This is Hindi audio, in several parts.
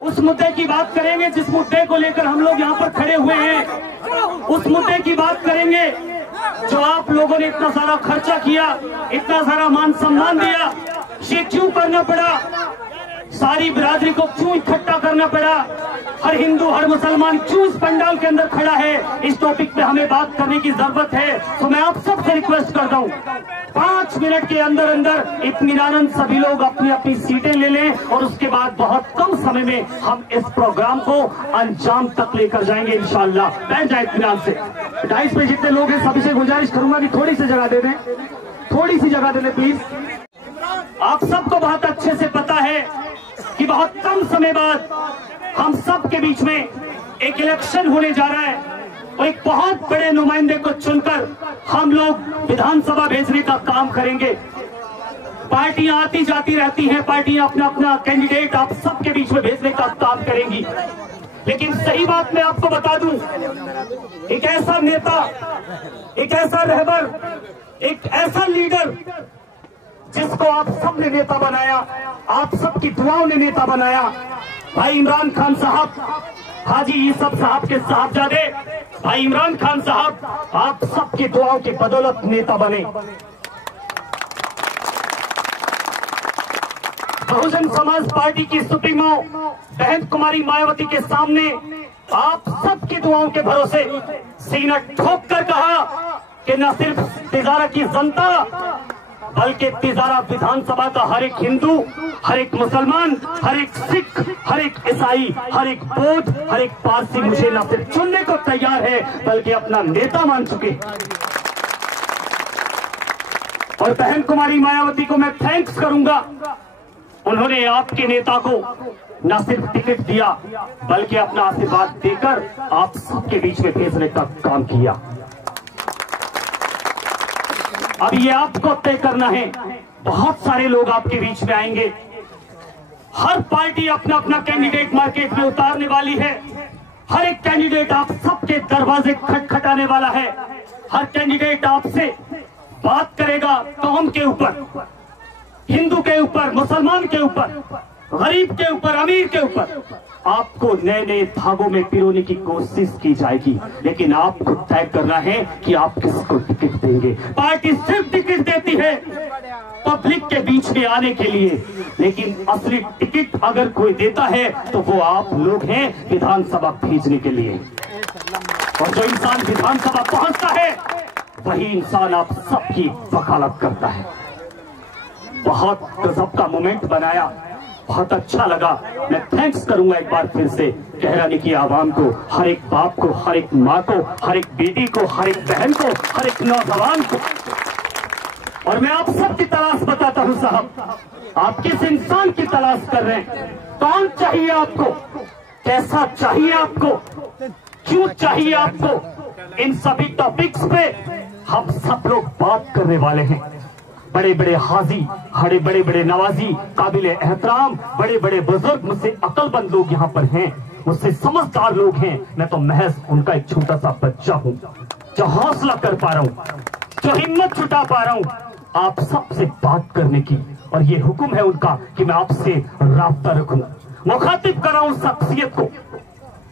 उस मुद्दे की बात करेंगे जिस मुद्दे को लेकर हम लोग यहाँ पर खड़े हुए हैं। उस मुद्दे की बात करेंगे जो आप लोगों ने इतना सारा खर्चा किया, इतना सारा मान सम्मान दिया, ये क्यों करना पड़ा, सारी बिरादरी को क्यों इकट्ठा करना पड़ा, हर हिंदू हर मुसलमान क्यों इस पंडाल के अंदर खड़ा है, इस टॉपिक पे हमें बात करने की जरूरत है। तो मैं आप सबसे रिक्वेस्ट करता हूँ 5 मिनट के अंदर अंदर इत्मीनान सभी लोग अपनी अपनी सीटें ले लें और उसके बाद बहुत कम समय में हम इस प्रोग्राम को अंजाम तक लेकर जाएंगे इंशाअल्लाह। बैठ जाए इत्मीनान से। 250 पे जितने लोग हैं सभी से गुजारिश करूंगा कि थोड़ी सी जगह दे दें, थोड़ी सी जगह दे दें प्लीज। आप सबको बहुत अच्छे से पता है कि बहुत कम समय बाद हम सब के बीच में एक इलेक्शन होने जा रहा है और एक बहुत बड़े नुमाइंदे को चुनकर हम लोग विधानसभा भेजने का काम करेंगे। पार्टियां आती जाती रहती हैं, पार्टियां अपना अपना कैंडिडेट आप सबके बीच में भेजने का काम करेंगी, लेकिन सही बात मैं आपको बता दूं, एक ऐसा नेता, एक ऐसा रहबर, एक ऐसा लीडर जिसको आप सबने नेता बनाया, आप सबकी दुआओं ने नेता बनाया, भाई इमरान खान साहब, हाजी यूसुफ साहब के साहबजादे भाई इमरान खान साहब, आप सबकी दुआओं की बदौलत नेता बने। बहुजन समाज पार्टी की सुप्रीमो बहन कुमारी मायावती के सामने आप सबकी दुआओं के भरोसे सीना ठोक कर कहा कि न सिर्फ तिजारा की जनता बल्कि तिजारा विधानसभा का हर एक हिंदू, हर एक मुसलमान, हर एक सिख, हर एक ईसाई, हर एक बौद्ध, हर एक पारसी मुझे न सिर्फ चुनने को तैयार है बल्कि अपना नेता मान चुके। और बहन कुमारी मायावती को मैं थैंक्स करूंगा, उन्होंने आपके नेता को न सिर्फ टिकट दिया बल्कि अपना आशीर्वाद देकर आप सबके बीच में भेजने का काम किया। अब ये आपको तय करना है, बहुत सारे लोग आपके बीच में आएंगे, हर पार्टी अपना अपना कैंडिडेट मार्केट में उतारने वाली है, हर एक कैंडिडेट आप सबके दरवाजे खटखटाने वाला है, हर कैंडिडेट आपसे बात करेगा कौम के ऊपर, हिंदू के ऊपर, मुसलमान के ऊपर, गरीब के ऊपर, अमीर के ऊपर, आपको नए नए धागों में पिरोने की कोशिश की जाएगी, लेकिन आपको तय करना है कि आप किसको टिकट देंगे। पार्टी सिर्फ टिकट देती है पब्लिक के बीच में आने के लिए, लेकिन असली टिकट अगर कोई देता है तो वो आप लोग हैं विधानसभा भेजने के लिए। और जो इंसान विधानसभा पहुंचता है वही इंसान आप सबकी वकालत करता है। बहुत गजब का मोमेंट बनाया, बहुत अच्छा लगा। मैं थैंक्स करूंगा एक बार फिर से कहरानी की आवाम को, हर एक बाप को, हर एक माँ को, हर एक बेटी को, हर एक बहन को, हर एक नौजवान को। और मैं आप सबकी तलाश बताता हूँ साहब, आप किस इंसान की तलाश कर रहे हैं, कौन चाहिए आपको, कैसा चाहिए आपको, क्यों चाहिए आपको, इन सभी टॉपिक्स पे हम सब लोग बात करने वाले हैं। बड़े बड़े हाजी, बड़े बड़े नवाजी, काबिल एहतराम, बड़े बड़े बुजुर्ग, मुझसे अक्लमंद लोग यहाँ पर हैं, मुझसे समझदार लोग हैं। मैं तो महज उनका एक छोटा सा बच्चा हूँ जो हौसला कर पा रहा हूँ, जो हिम्मत जुटा पा रहा हूँ आप सबसे बात करने की। और ये हुक्म है उनका कि मैं आपसे राब्ता रखूं। मुखातिब कर रहा हूं शख्सियत को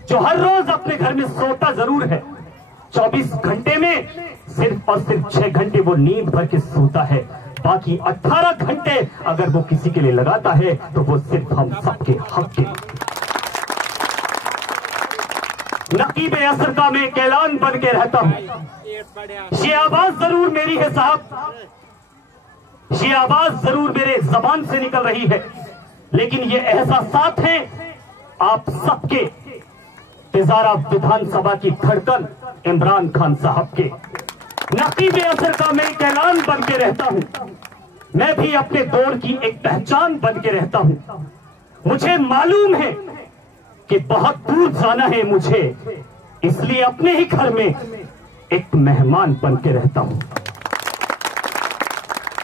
जो हर रोज अपने घर में सोता जरूर है, 24 घंटे में सिर्फ और सिर्फ 6 घंटे वो नींद भर के सोता है, बाकी 18 घंटे अगर वो किसी के लिए लगाता है तो वो सिर्फ हम सबके हक के। नकीब असर का मैं एक ऐलान बन के रहता हूं, ये आवाज जरूर मेरी है साहब, ये आवाज जरूर मेरे जबान से निकल रही है, लेकिन ये एहसासात हैं आप सबके, तिजारा विधानसभा की धड़कन इमरान खान साहब के। नकीब असर का मैं एक ऐलान बन के रहता हूं, मैं भी अपने दौर की एक पहचान बन के रहता हूं। मुझे मालूम है कि बहुत दूर जाना है मुझे, इसलिए अपने ही घर में एक मेहमान बन के रहता हूं।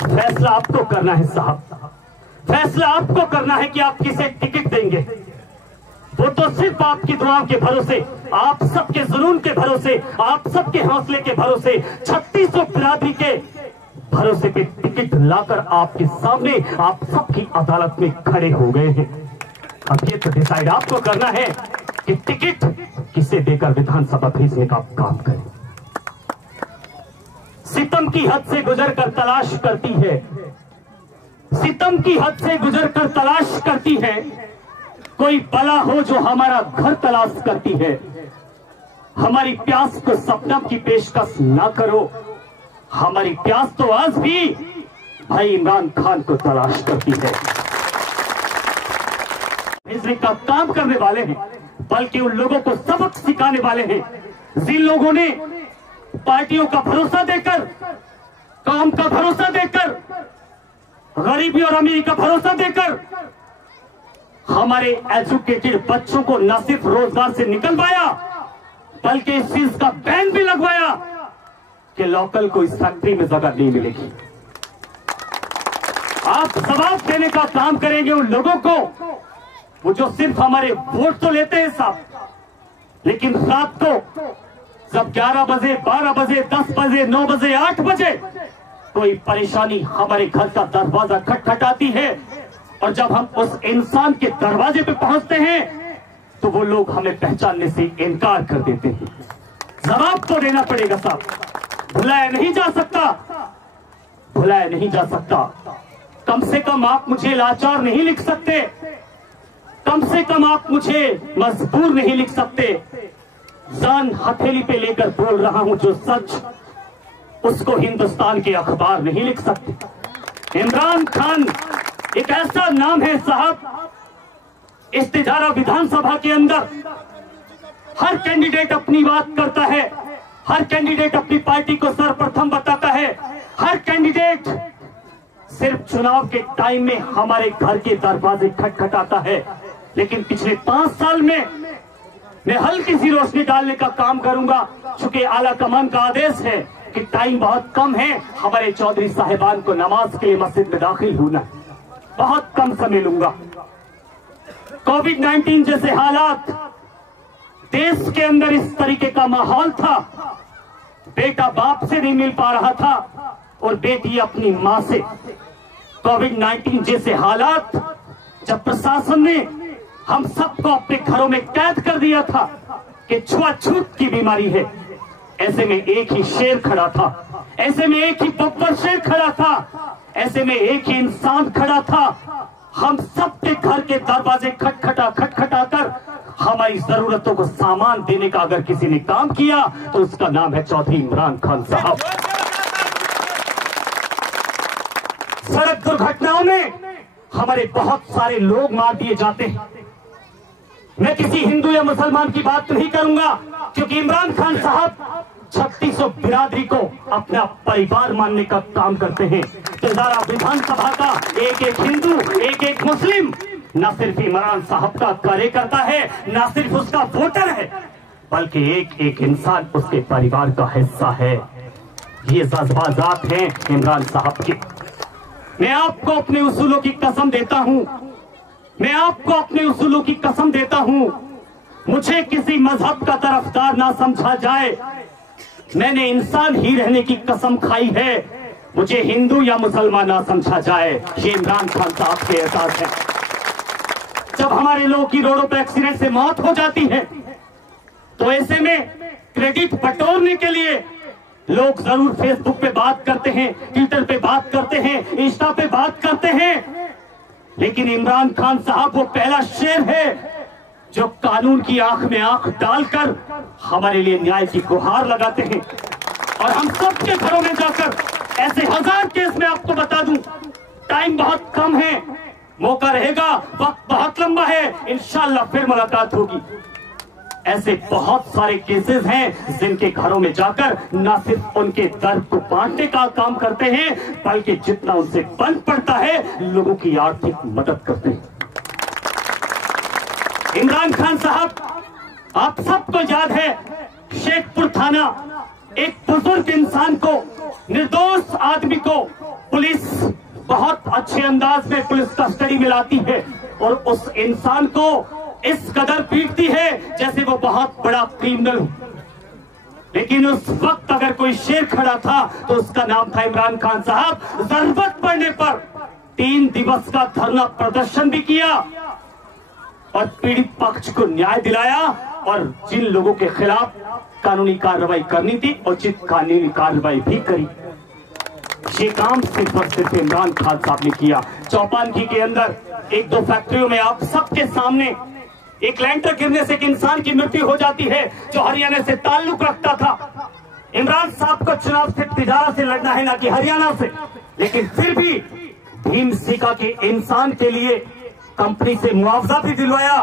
फैसला आपको करना है साहब, फैसला आपको करना है कि आप किसे टिकट देंगे। वो तो सिर्फ आपकी दुआओं के भरोसे, आप सबके जुनून के भरोसे, आप सबके हौसले के भरोसे, 3600 बिरादरी के भरोसे पे टिकट लाकर आपके सामने आप सबकी अदालत में खड़े हो गए हैं। अब ये तो डिसाइड आपको करना है कि टिकट किसे देकर विधानसभा भेजने का काम करें। सितम की हद से गुजरकर तलाश करती है, सितम की हद से गुजरकर तलाश करती है, कोई बला हो जो हमारा घर तलाश करती है। हमारी प्यास को सपनम की पेशकश ना करो, हमारी प्यास तो आज भी भाई इमरान खान को तलाश करती है। भेजने का काम करने वाले हैं, बल्कि उन लोगों को सबक सिखाने वाले हैं जिन लोगों ने पार्टियों का भरोसा देकर, काम का भरोसा देकर, गरीबी और अमीरी का भरोसा देकर हमारे एजुकेटेड बच्चों को न सिर्फ रोजगार से निकलवाया, बल्कि इस चीज का बैन भी लगवाया कि लोकल को इस फैक्ट्री में जगह नहीं मिलेगी। आप जवाब देने का काम करेंगे उन लोगों को, वो जो सिर्फ हमारे वोट तो लेते हैं साहब, लेकिन रात को जब 11 बजे, 12 बजे, 10 बजे, 9 बजे, 8 बजे कोई परेशानी हमारे घर का दरवाजा खटखटाती है और जब हम उस इंसान के दरवाजे पे पहुंचते हैं तो वो लोग हमें पहचानने से इनकार कर देते हैं। जवाब तो देना पड़ेगा साहब, भुलाया नहीं जा सकता, भुलाया नहीं जा सकता। कम से कम आप मुझे लाचार नहीं लिख सकते, कम से कम आप मुझे मजबूर नहीं लिख सकते। जान हथेली पे लेकर बोल रहा हूं, जो सच उसको हिंदुस्तान के अखबार नहीं लिख सकते। इमरान खान एक ऐसा नाम है साहब, इस तिजारा विधानसभा के अंदर हर कैंडिडेट अपनी बात करता है, हर कैंडिडेट अपनी पार्टी को सर्वप्रथम बताता है, हर कैंडिडेट सिर्फ चुनाव के टाइम में हमारे घर के दरवाजे खटखटाता है। लेकिन पिछले 5 साल में मैं हल्की सी रोशनी डालने का काम करूंगा, चूंकि आला कमान का आदेश है कि टाइम बहुत कम है, हमारे चौधरी साहिबान को नमाज के लिए मस्जिद में दाखिल होना, बहुत कम समय लूंगा। कोविड-19 जैसे हालात, देश के अंदर इस तरीके का माहौल था, बेटा बाप से नहीं मिल पा रहा था और बेटी अपनी मां से। कोविड-19 जैसे हालात, जब प्रशासन ने हम सबको अपने घरों में कैद कर दिया था कि छुआछूत की बीमारी है, ऐसे में एक ही शेर खड़ा था, ऐसे में एक ही बब्बर शेर खड़ा था, ऐसे में एक ही इंसान खड़ा था। हम सबके घर के दरवाजे खटखटा कर हमारी जरूरतों को सामान देने का अगर किसी ने काम किया तो उसका नाम है चौधरी इमरान खान साहब। सड़क दुर्घटनाओं में हमारे बहुत सारे लोग मार दिए जाते हैं। मैं किसी हिंदू या मुसलमान की बात नहीं करूंगा, क्योंकि इमरान खान साहब 3600 बिरादरी को अपना परिवार मानने का काम करते हैं। तिजारा विधानसभा का एक एक हिंदू, एक एक मुस्लिम न सिर्फ इमरान साहब का कार्यकर्ता है, न सिर्फ उसका वोटर है, बल्कि एक एक इंसान उसके परिवार का हिस्सा है। ये जज्बात हैं इमरान साहब के। मैं आपको अपने उसूलों की कसम देता हूं, मैं आपको अपने उसूलों की कसम देता हूं, मुझे किसी मजहब का तरफदार ना समझा जाए। मैंने इंसान ही रहने की कसम खाई है, मुझे हिंदू या मुसलमान ना समझा जाए। ये इमरान खान साहब के एहसास है। जब हमारे लोगों की रोडों पर एक्सीडेंट से मौत हो जाती है तो ऐसे में क्रेडिट बटोरने के लिए लोग जरूर फेसबुक पे बात करते हैं, ट्विटर पे बात करते हैं, इंस्टा पे बात करते हैं, लेकिन इमरान खान साहब वो पहला शेर है जो कानून की आंख में आंख डालकर हमारे लिए न्याय की गुहार लगाते हैं। और हम सबके घरों में जाकर ऐसे 1000 केस में आपको बता दूं, टाइम बहुत कम है, मौका रहेगा, वक्त बहुत लंबा है, इंशाल्लाह फिर मुलाकात होगी। ऐसे बहुत सारे केसेस हैं जिनके घरों में जाकर न सिर्फ उनके दर्द को बांटने का काम करते हैं, बल्कि जितना उनसे बन पड़ता है लोगों की आर्थिक मदद करते हैं। इमरान खान साहब, आप सबको याद है, शेखपुर थाना एक बुजुर्ग इंसान को, निर्दोष आदमी को पुलिस बहुत अच्छे अंदाज में पुलिस कस्टडी में लाती है और उस इंसान को इस कदर पीटती है जैसे वो बहुत बड़ा क्रिमिनल हो। लेकिन उस वक्त अगर कोई शेर खड़ा था तो उसका नाम था इमरान खान साहब। जरूरत पड़ने पर 3 दिवस का धरना प्रदर्शन भी किया, और पीड़ित पक्ष को न्याय दिलाया, और जिन लोगों के खिलाफ कानूनी कार्रवाई करनी थी उचित कानूनी कार्रवाई भी करी। ये काम सिर्फ और सिर्फ इमरान खान साहब ने किया। चौपानकी के अंदर 1-2 फैक्ट्रियों में आप सबके सामने एक लैंटर गिरने से एक इंसान की मृत्यु हो जाती है जो हरियाणा से ताल्लुक रखता था। इमरान साहब को चुनाव सिर्फ तिजारा से लड़ना है, ना कि हरियाणा से, लेकिन फिर भी भीम सिका के इंसान के लिए कंपनी से मुआवजा भी दिलवाया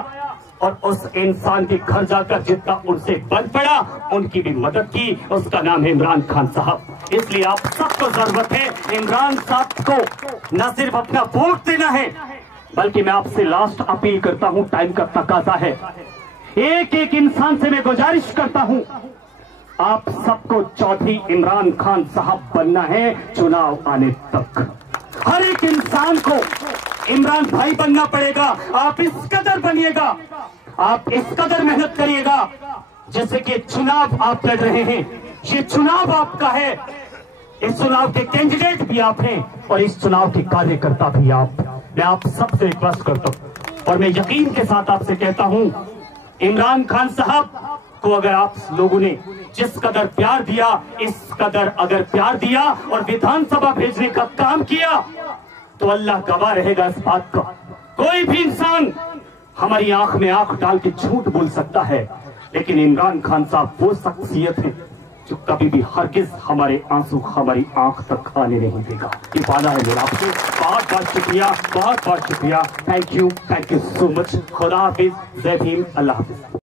और उस इंसान के घर जाकर जितना उनसे बन पड़ा उनकी भी मदद की। उसका नाम है इमरान खान साहब। इसलिए आप सबको जरूरत है इमरान साहब को न सिर्फ अपना वोट देना है, बल्कि मैं आपसे लास्ट अपील करता हूं, टाइम का तकाजा है, एक एक इंसान से मैं गुजारिश करता हूं, आप सबको चौधरी इमरान खान साहब बनना है चुनाव आने तक। हर एक इंसान को इमरान भाई बनना पड़ेगा। आप इस कदर बनिएगा, आप इस कदर मेहनत करिएगा, जैसे कि चुनाव आप लड़ रहे हैं, ये चुनाव आपका है, इस चुनाव के कैंडिडेट भी आप हैं और इस चुनाव के कार्यकर्ता भी आप। मैं आप सबसे रिक्वेस्ट करता हूं और मैं यकीन के साथ आपसे कहता हूं, इमरान खान साहब को अगर आप लोगों ने जिस कदर प्यार दिया, इस कदर अगर प्यार दिया और विधानसभा भेजने का काम किया, तो अल्लाह गवाह रहेगा इस बात का। कोई भी इंसान हमारी आंख में आंख डाल के झूठ बोल सकता है, लेकिन इमरान खान साहब वो शख्सियत है जो कभी भी हरगिज हमारे आंसू हमारी आंख तक आने नहीं देगा। ये वादा है मेरा आपसे। बहुत बहुत शुक्रिया, बहुत बहुत शुक्रिया। Thank you so much. खुदा हाफिज, जय भीम, अल्लाह हाफिज।